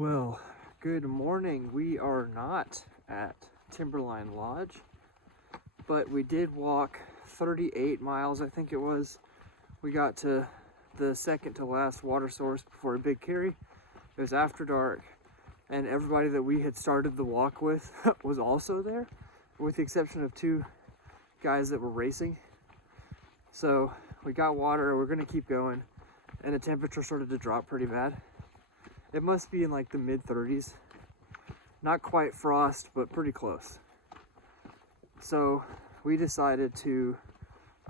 Well, good morning. We are not at Timberline Lodge, but we did walk 38 miles, I think it was. We got to the second to last water source before a big carry. It was after dark, and everybody that we had started the walk with was also there, with the exception of two guys that were racing. So we got water, we're gonna keep going, and the temperature started to drop pretty bad. It must be in like the mid 30s. Not quite frost, but pretty close. So we decided to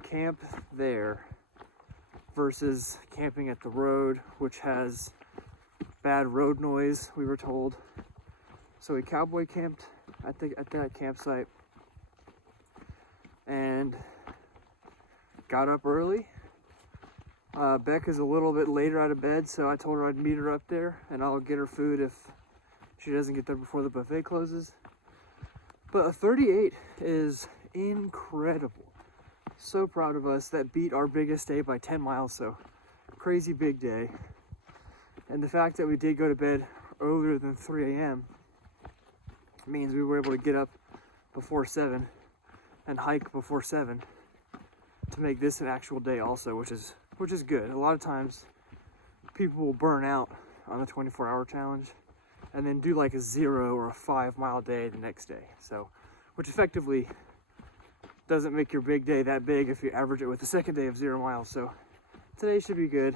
camp there versus camping at the road, which has bad road noise, we were told. So we cowboy camped at that campsite and got up early. Beck is a little bit later out of bed, so I told her I'd meet her up there and I'll get her food if she doesn't get there before the buffet closes. But a 38 is incredible. So proud of us. That beat our biggest day by 10 miles, so crazy big day. And the fact that we did go to bed earlier than 3 a.m. means we were able to get up before 7 and hike before 7 to make this an actual day also, which is good. A lot of times people will burn out on the 24-hour challenge and then do like a 0 or a 5 mile day the next day. So, which effectively doesn't make your big day that big if you average it with the second day of 0 miles. So today should be good.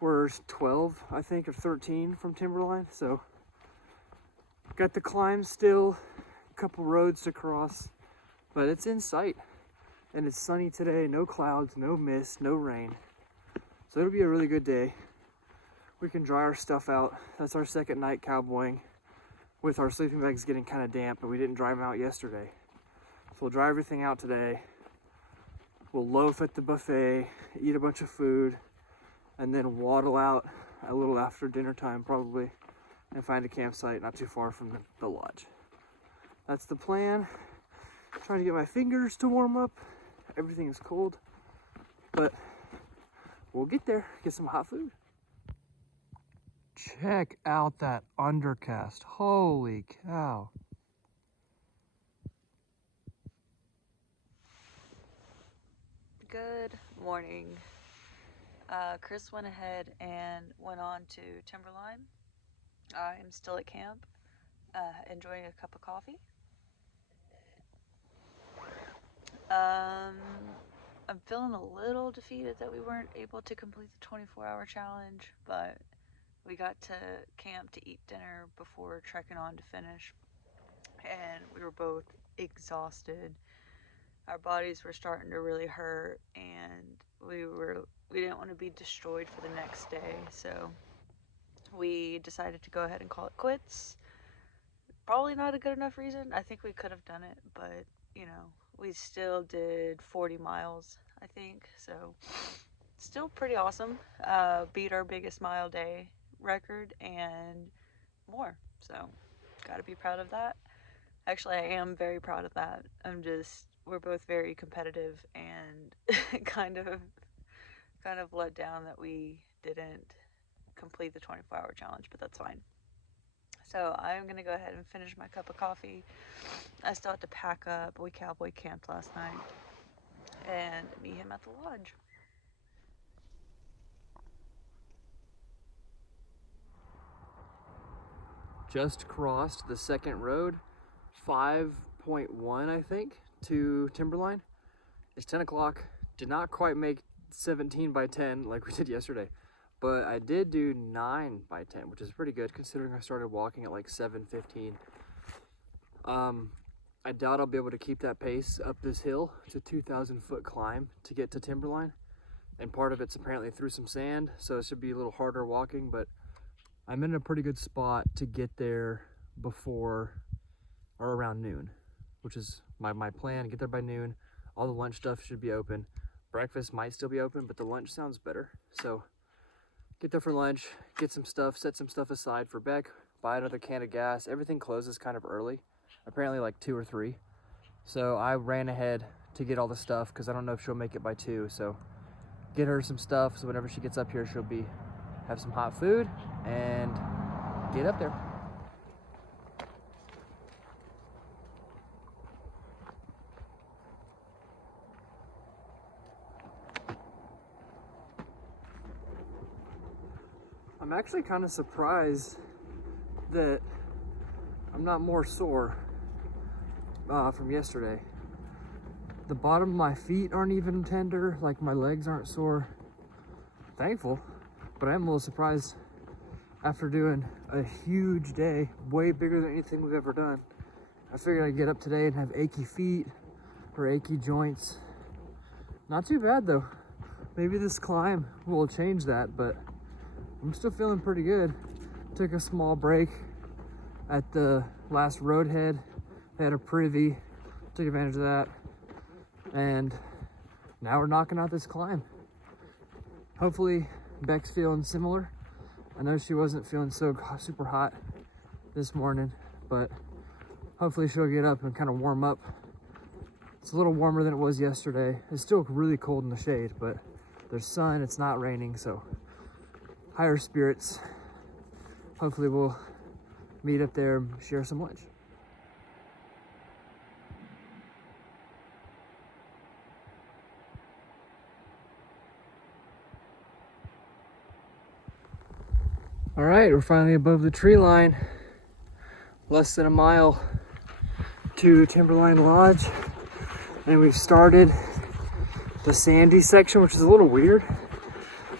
We're 12, I think, or 13 from Timberline. So got the climb still, a couple roads to cross, but it's in sight. And it's sunny today, no clouds, no mist, no rain. So it'll be a really good day. We can dry our stuff out. That's our second night cowboying with our sleeping bags getting kind of damp, but we didn't dry them out yesterday. So we'll dry everything out today. We'll loaf at the buffet, eat a bunch of food, and then waddle out a little after dinner time probably and find a campsite not too far from the lodge. That's the plan. Trying to get my fingers to warm up. Everything is cold, but we'll get there, get some hot food. Check out that undercast. Holy cow. Good morning. Chris went ahead and went on to Timberline. I am still at camp, enjoying a cup of coffee. I'm feeling a little defeated that we weren't able to complete the 24-hour challenge, but we got to camp to eat dinner before trekking on to finish, and we were both exhausted. Our bodies were starting to really hurt, and we didn't want to be destroyed for the next day, so we decided to go ahead and call it quits. Probably not a good enough reason. I think we could have done it, but we still did 40 miles, I think, so still pretty awesome. Beat our biggest mile day record and more, so gotta be proud of that. Actually, I am very proud of that. We're both very competitive and kind of let down that we didn't complete the 24-hour challenge, but that's fine. So I'm gonna go ahead and finish my cup of coffee. I still have to pack up. We cowboy camped last night and meet him at the lodge. Just crossed the second road, 5.1 I think, to Timberline. It's 10 o'clock. Did not quite make 17 by 10 like we did yesterday, but I did do 9 by 10, which is pretty good considering I started walking at like 7:15. I doubt I'll be able to keep that pace up this hill. It's a 2,000 foot climb to get to Timberline, and part of it's apparently through some sand, so it should be a little harder walking, but I'm in a pretty good spot to get there before or around noon, which is my plan. Get there by noon. All the lunch stuff should be open. Breakfast might still be open, but the lunch sounds better. So get there for lunch, get some stuff, set some stuff aside for Beck, buy another can of gas. Everything closes kind of early, apparently like 2 or 3. So I ran ahead to get all the stuff because I don't know if she'll make it by 2. So get her some stuff so whenever she gets up here, she'll have some hot food and get up there. I'm actually kind of surprised that I'm not more sore from yesterday. The bottom of my feet aren't even tender, like my legs aren't sore. Thankful, but I am a little surprised after doing a huge day, way bigger than anything we've ever done. I figured I'd get up today and have achy feet or achy joints. Not too bad though. Maybe this climb will change that, but I'm still feeling pretty good. Took a small break at the last road head. They had a privy, took advantage of that. And now we're knocking out this climb. Hopefully Beck's feeling similar. I know she wasn't feeling so super hot this morning, but hopefully she'll get up and kind of warm up. It's a little warmer than it was yesterday. It's still really cold in the shade, but there's sun, it's not raining, so higher spirits. Hopefully we'll meet up there and share some lunch. All right, we're finally above the tree line. Less than a mile to Timberline Lodge. And we've started the sandy section, which is a little weird.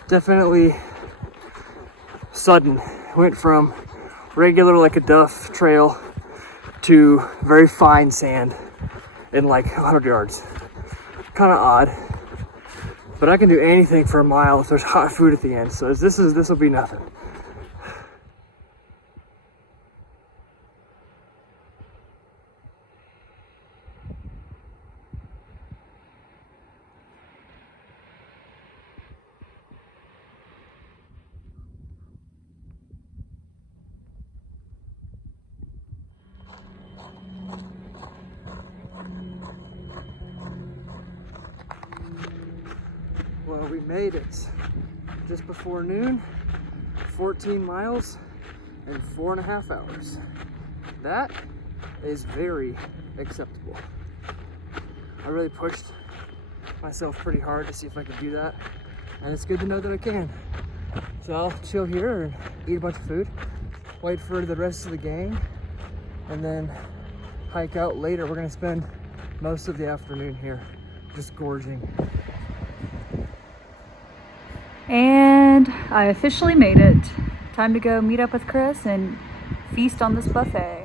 Definitely sudden. Went from regular, like a duff trail, to very fine sand in like 100 yards. Kind of odd. But I can do anything for a mile if there's hot food at the end. So this will be nothing. Well, we made it just before noon, 14 miles in 4.5 hours. That is very acceptable. I really pushed myself pretty hard to see if I could do that, and it's good to know that I can. So I'll chill here and eat a bunch of food, wait for the rest of the gang, and then hike out later. We're gonna spend most of the afternoon here just gorging. And I officially made it. Time to go meet up with Chris and feast on this buffet.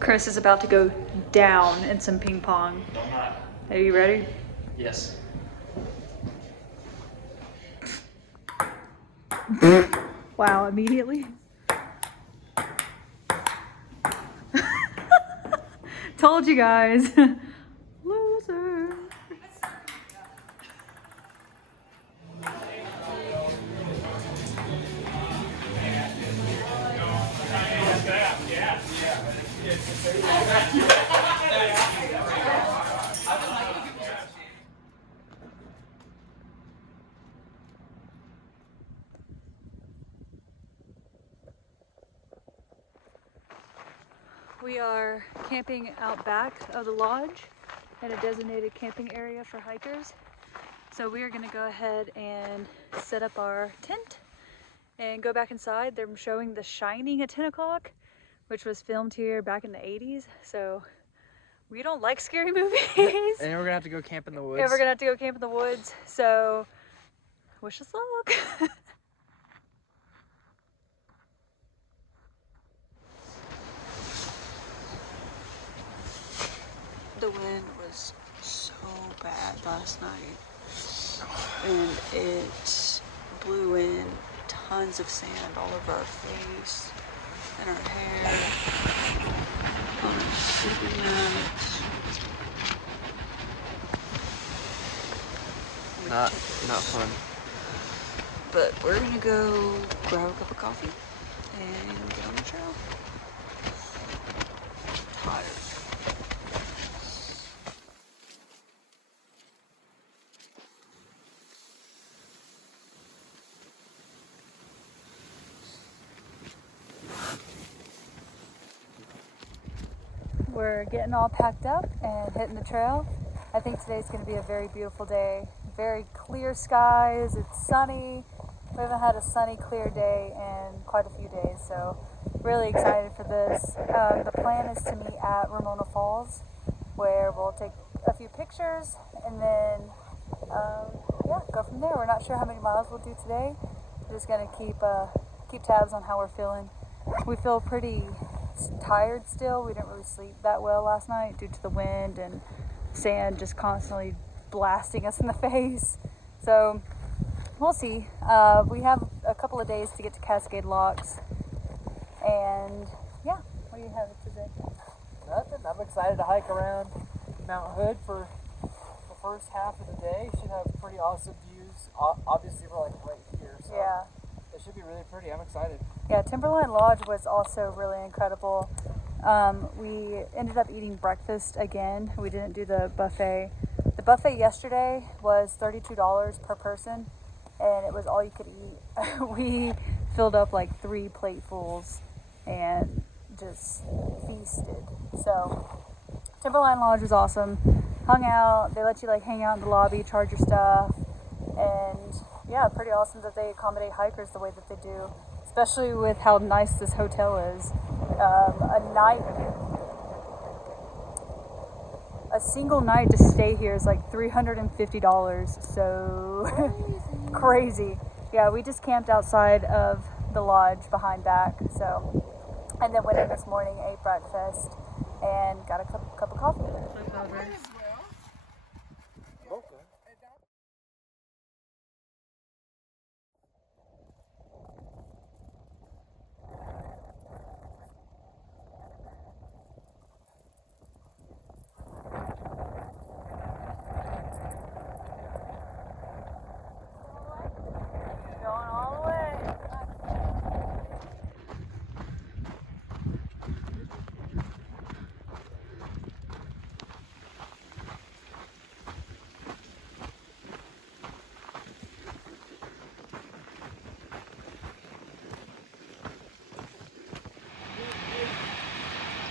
Chris is about to go down in some ping pong. Are you ready? Yes. Wow, immediately. Told you guys. Loser. We are camping out back of the lodge in a designated camping area for hikers. So we are going to go ahead and set up our tent and go back inside. They're showing The Shining at 10 o'clock, which was filmed here back in the 80s. So we don't like scary movies. And we're gonna have to go camp in the woods. And we're going to have to go camp in the woods. So wish us luck. The wind was so bad last night, and it blew in tons of sand all over our face and our hair. On our sleeping mats. Not fun. But we're gonna go grab a cup of coffee and get on the trail. Tired. We're getting all packed up and hitting the trail. I think today's going to be a very beautiful day. Very clear skies, it's sunny. We haven't had a sunny, clear day in quite a few days, so really excited for this. The plan is to meet at Ramona Falls, where we'll take a few pictures and then go from there. We're not sure how many miles we'll do today. We're just going to keep tabs on how we're feeling. We feel pretty tired still. We didn't really sleep that well last night due to the wind and sand just constantly blasting us in the face. So we'll see. We have a couple of days to get to Cascade Locks. And yeah, what do you have to say? Nothing. I'm excited to hike around Mount Hood for the first half of the day. Should have pretty awesome views. Obviously, we're like right here, so Yeah. it should be really pretty. I'm excited. Yeah, Timberline Lodge was also really incredible. We ended up eating breakfast again. We didn't do the buffet. The buffet yesterday was $32 per person, and it was all you could eat. We filled up like 3 platefuls and just feasted. So Timberline Lodge was awesome. Hung out. They let you like hang out in the lobby, charge your stuff, and yeah, pretty awesome that they accommodate hikers the way that they do, especially with how nice this hotel is. A single night to stay here is like $350, so crazy. Yeah, we just camped outside of the lodge behind back, so, and then went in this morning, ate breakfast, and got a cup of coffee.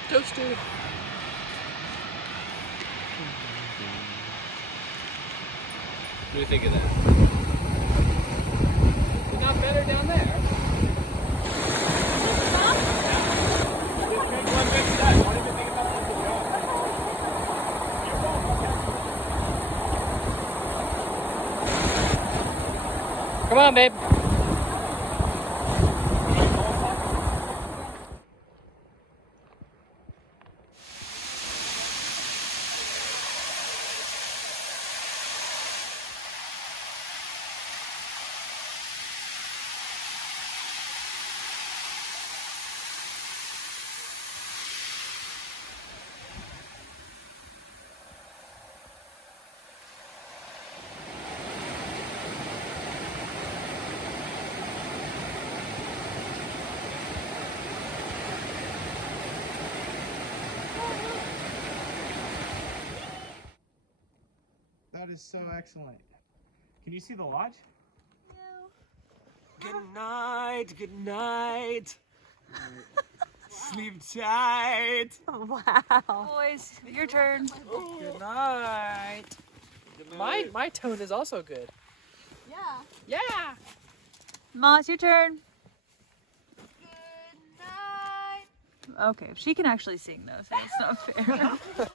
Toasted. What do you think of that? It's not better down there. Come on, babe. That is so excellent. Can you see the lodge? Good night. Good night. Sleep tight. Wow. Boys, your turn. Good night. My tone is also good. Yeah. Ma, it's your turn. Good night. Okay, she can actually sing though, so that's not fair.